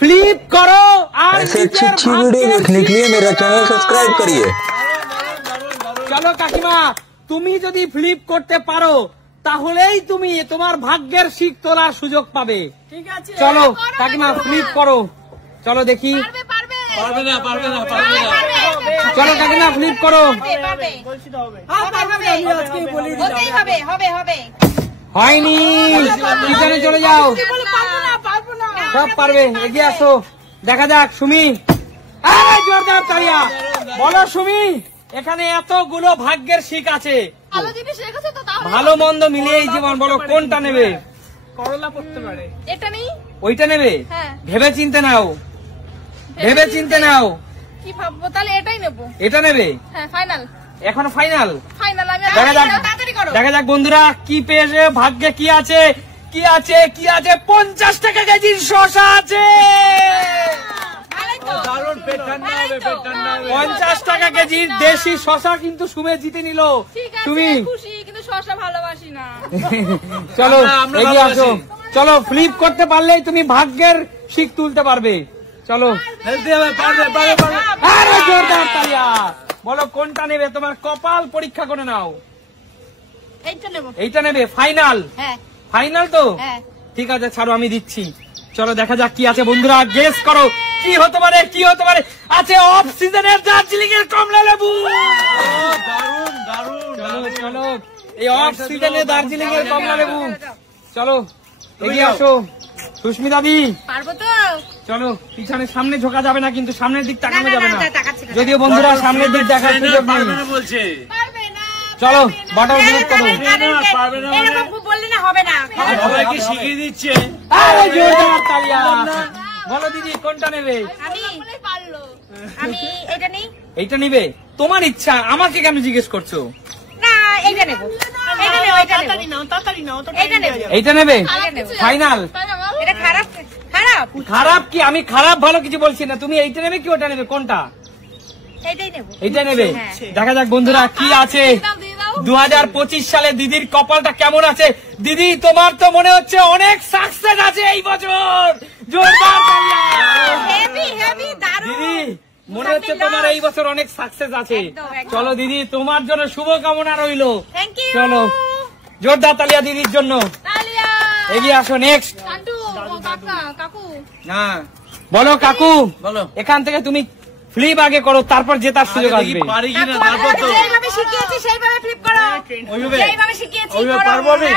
Flip करो और ऐसे अच्छी वीडियो देखने के लिए मेरा चैनल सब्सक्राइब करिए। चलो काकिमा তুমি যদি ফ্লিপ করতে পারো তাহলেই তুমি তোমার ভাগ্যের শিখ তোলার সুযোগ পাবে। ঠিক আছে চলো কাকিমা ফ্লিপ করো। চলো দেখি পারবে না চলো কাকিমা ফ্লিপ করো। হয়নি পিছনে চলে যাও। সব পারবে এগিয়ে আসো দেখা যাক সুমি। জোরদার তালিয়া বলো সুমি এখানে এতগুলো ভাগ্যের শিখ আছে ভালো মন্দ মিলিয়ে জীবন বলো কোনটা নেবে? করলা পড়তে পারে এটা নেই ওইটা নেবে ভেবে চিন্তে নাও ভেবে চিন্তে নাও কি ভাববো তাহলে এটাই নেব। এটা নেবে হ্যাঁ ফাইনাল এখন ফাইনাল ফাইনাল আমি দেখা যাক বন্ধুরা কি পেয়েছে ভাগ্যে কি আছে কি আছে কি আছে 50 টাকা কেজির শসা আছে 50 টাকা কেজির দেশি শসা কিন্তু সুমে জিতে নিল। তুমি কিন্তু শসা ভালোবাসি না চলো এগিয়ে আসো চলো ফ্লিপ করতে পারলেই তুমি ভাগ্যের শিখ তুলতে পারবে। চলো জোরদার তালিয়া বলো কোনটা নেবে তোমার কপাল পরীক্ষা করে নাও। এইটা নেবে ফাইনাল ফাইনাল তো ঠিক আছে ছাড়ো আমি দিচ্ছি। চলো দেখা যাক কি আছে বন্ধুরা গেস করো কি হতে পারে কি হতে পারে। আছে অফ সিজনের দার্জিলিং এর কমলা লেবু। চলো চলো এই অফ সিজনে দার্জিলিং এর কমলা লেবু। চলো এগিয়ে আসো সুস্মিতা দি পারবো তো। চলো পিছনে সামনে ঝোঁকা যাবে না কিন্তু সামনের দিক তাকানো যাবে না যদিও বন্ধুরা সামনের দিক দেখার সুযোগ নেই। চলো বাটন ক্লিক করো। বললে না হবে না সবাইকে শিখিয়ে দিচ্ছে। আরে জোরদার তালিয়া বলো দিদি কোনটা নেবে? আমি এটা নেই। এইটা নিবে তোমার ইচ্ছা আমাকে কেন জিজ্ঞেস করছো? না এইটা নেব এইটা নেব এইটা নেব এইটা নেবে ফাইনাল। এটা খারাপ খারাপ খারাপ কি আমি খারাপ ভালো কিছু বলছি না। তুমি এইটা নেবে কি ওটা নেবে কোনটা? এইটাই নেব এইটা নেবে। দেখা যাক বন্ধুরা কি আছে 2025 সালে দিদির কপালটা কেমন আছে। দিদি তোমার তো মনে হচ্ছে অনেক সাকসেস আছে এই বছর। জোরদার তালিয়া দিদি মনে হচ্ছে তোমার এই বছর অনেক সাকসেস আছে। চলো দিদি তোমার জন্য শুভকামনা রইল। চলো জোরদার তালিয়া দিদির জন্য এগিয়ে আসো নেক্সট। না বলো কাকু বলো এখান থেকে তুমি ফ্লিপ আগে করো তারপর জেতার সুযোগ আসবে। পারি কিনা তারপর তো সেইভাবে শিখিয়েছি সেইভাবে ফ্লিপ করো সেইভাবে শিখিয়েছি পারবো আমি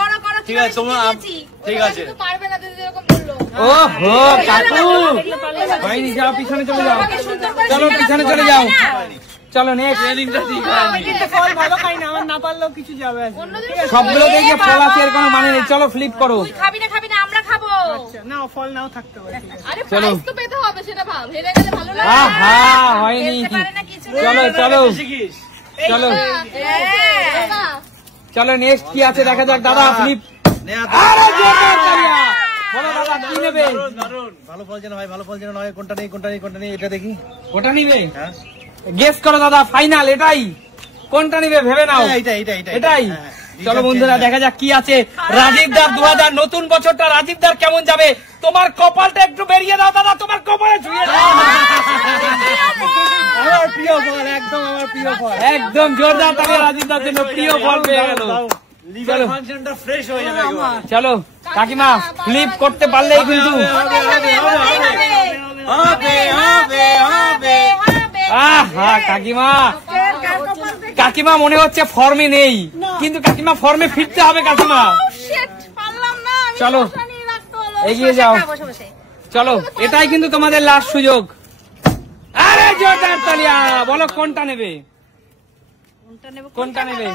করো করো ঠিক আছে তোমরা ঠিক আছে পারবে না দিদি এরকম বললো। ওহো কাকু ভাইনি যাও পিছনে চলে যাও চলো পিছনে চলে যাও। চলো নেক্সট ট্রেনিংটা ঠিক আছে কিন্তু ফল ভালো খাই না আমার না পারলেও কিছু যাবে সবগুলো দেখে ফল আছে এর কোনো মানে নেই। চলো ফ্লিপ করো। তুই খাবি না আমরা খাবো। আচ্ছা না ফল নাও থাকতে পারে আরে প্রাইস তো পেতে হবে সেটা ভাব হেরে গেলে ভালো লাগে। আহা হয়নি চলো চলো চলো চলো নেক্সট কি আছে দেখা যাক দাদা ফ্লিপ। আরে জোরদার তালিয়া বলো দাদা কি নেবে? ভালো ফল যেন ভাই ভালো ফল যেন নয় কোনটা নেই কোনটা নেই কোনটা নেই এটা দেখি ওটা নিবে গেস করো দাদা ফাইনাল এটাই কোনটা নিবে ভেবে নাও। এটাই চলো বন্ধুরা দেখা যাক কি আছে। রাজীব দার 2000 নতুন বছরটা রাজীব দার কেমন যাবে তোমার কপালটা একটু বেরিয়ে দাও দাদা তোমার কপালে ছুঁয়ে দাও। আমার প্রিয় ফল একদম আমার প্রিয় ফল একদম জোরদার তালিয়া রাজীব দার জন্য প্রিয় ফল পেয়ে গেল। লিভার ফাংশনটা ফ্রেশ হয়ে যাবে। চলো কাকিমা ফ্লিপ করতে পারলেই কিন্তু আহা কাকিমা কাকিমা মনে হচ্ছে ফর্মে নেই কিন্তু কাকিমা ফর্মে ফিরতে হবে কাকিমা। চলো এগিয়ে যাও চলো এটাই কিন্তু তোমাদের লাস্ট সুযোগ। আরে জোরদার তালিয়া বলো কোনটা নেবে কোনটা নেবে?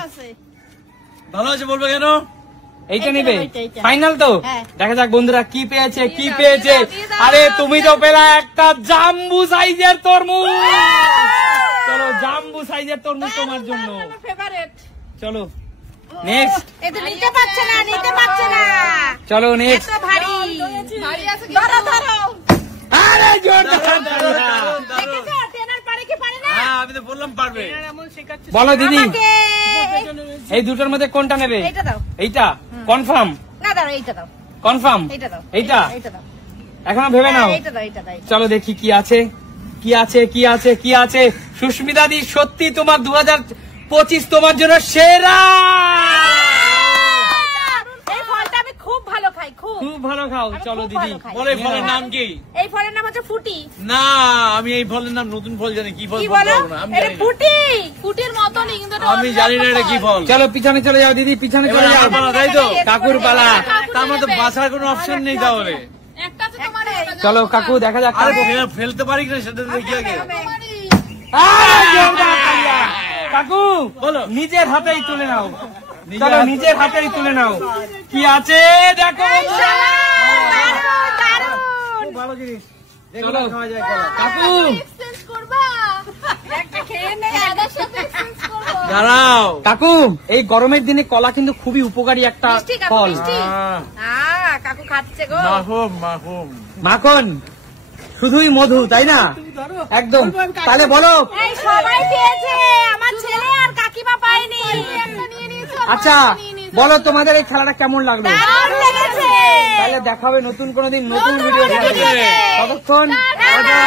ভালো আছে বলবে কেন এইটা নেবে ফাইনাল তো দেখা যাক বন্ধুরা কি পেয়েছে কি পেয়েছে। আরে তুমি তো পেলা একটা জাম্বু সাইজের তরমুজ। চলো জাম্বু সাইজের তরমুজ তোমার জন্য। চলো নেক্সট নিতে পারছে না চলো নেক্সট আরে জোরদার আমি তো বললাম পারবে। বলো দিদি এই দুটোর মধ্যে কোনটা নেবে? এইটা কনফার্ম না দাও এইটা দাও কনফার্ম এইটা এখনো ভেবে নাও। চলো দেখি কি আছে কি আছে কি আছে কি আছে। সুস্মিতা দি সত্যি তোমার 2025 তোমার জন্য সেরা। এই ফলটা আমি খুব ভালো খাই, খুব ভালো খাও। চলো দিদি বলো এই ফলের নাম কি? এই ফলের নাম হচ্ছে ফুটি। না আমি এই ফলের নাম নতুন ফল জানি, কি ফল কি বলবো বলো? না আমি এটা জানি না। ফুটি, ফুটির মতনই কিন্তু এটা আমি অন্য জানি না একটা এটা কি ফল। ফল। চলো পিছনে চলে যাও দিদি, পিছনে চলে যাও। এবার পালা, তাই তো? কাকুর পালা। তার মধ্যে বাঁচার কোনো অপশন নেই তাহলে। একটা তো তোমার, চলো কাকু দেখা যাক। আরে ফেলতে পারি কিনা সেটা দেখি আগে। কাকু বলো। নিজের হাতেই তুলে নাও। চলো নিজের হাতেই তুলে নাও। কি আছে দেখো। খুব ভালো জিনিস। চলো খাওয়া যায় কলা। কাকু এক্সচেঞ্জ করবা? একটা খেয়ে নেই, দাদার সাথে এক্সচেঞ্জ করব। দাঁড়াও। কাকু এই গরমের দিনে কলা কিন্তু খুবই উপকারী একটা মিষ্টি কাকু, ফল। মিষ্টি। কাকু খাচ্ছে গো। মাখুম মাখুম। মাখন শুধুই মধু, তাই না? একদম। তাহলে বলো। এই সবাই পেয়েছে, আমার ছেলে আর কাকিমা পায়নি। আচ্ছা বলো তোমাদের এই খেলাটা কেমন লাগলো? দারুণ লেগেছে। তাহলে দেখাবে নতুন কোনোদিন নতুন ভিডিও। ঠিক আছে। ততক্ষণ টাটা।